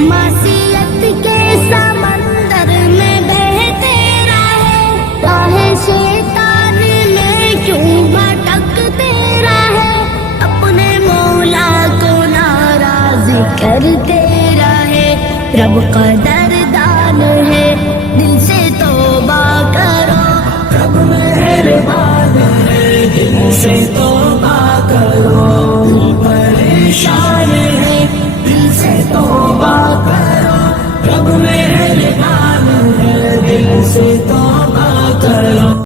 मासियत के समंदर में बहते रहे, काहे शैतान में क्यों भटकते रहे, अपने मौला को नाराज करते रहे। रब कदर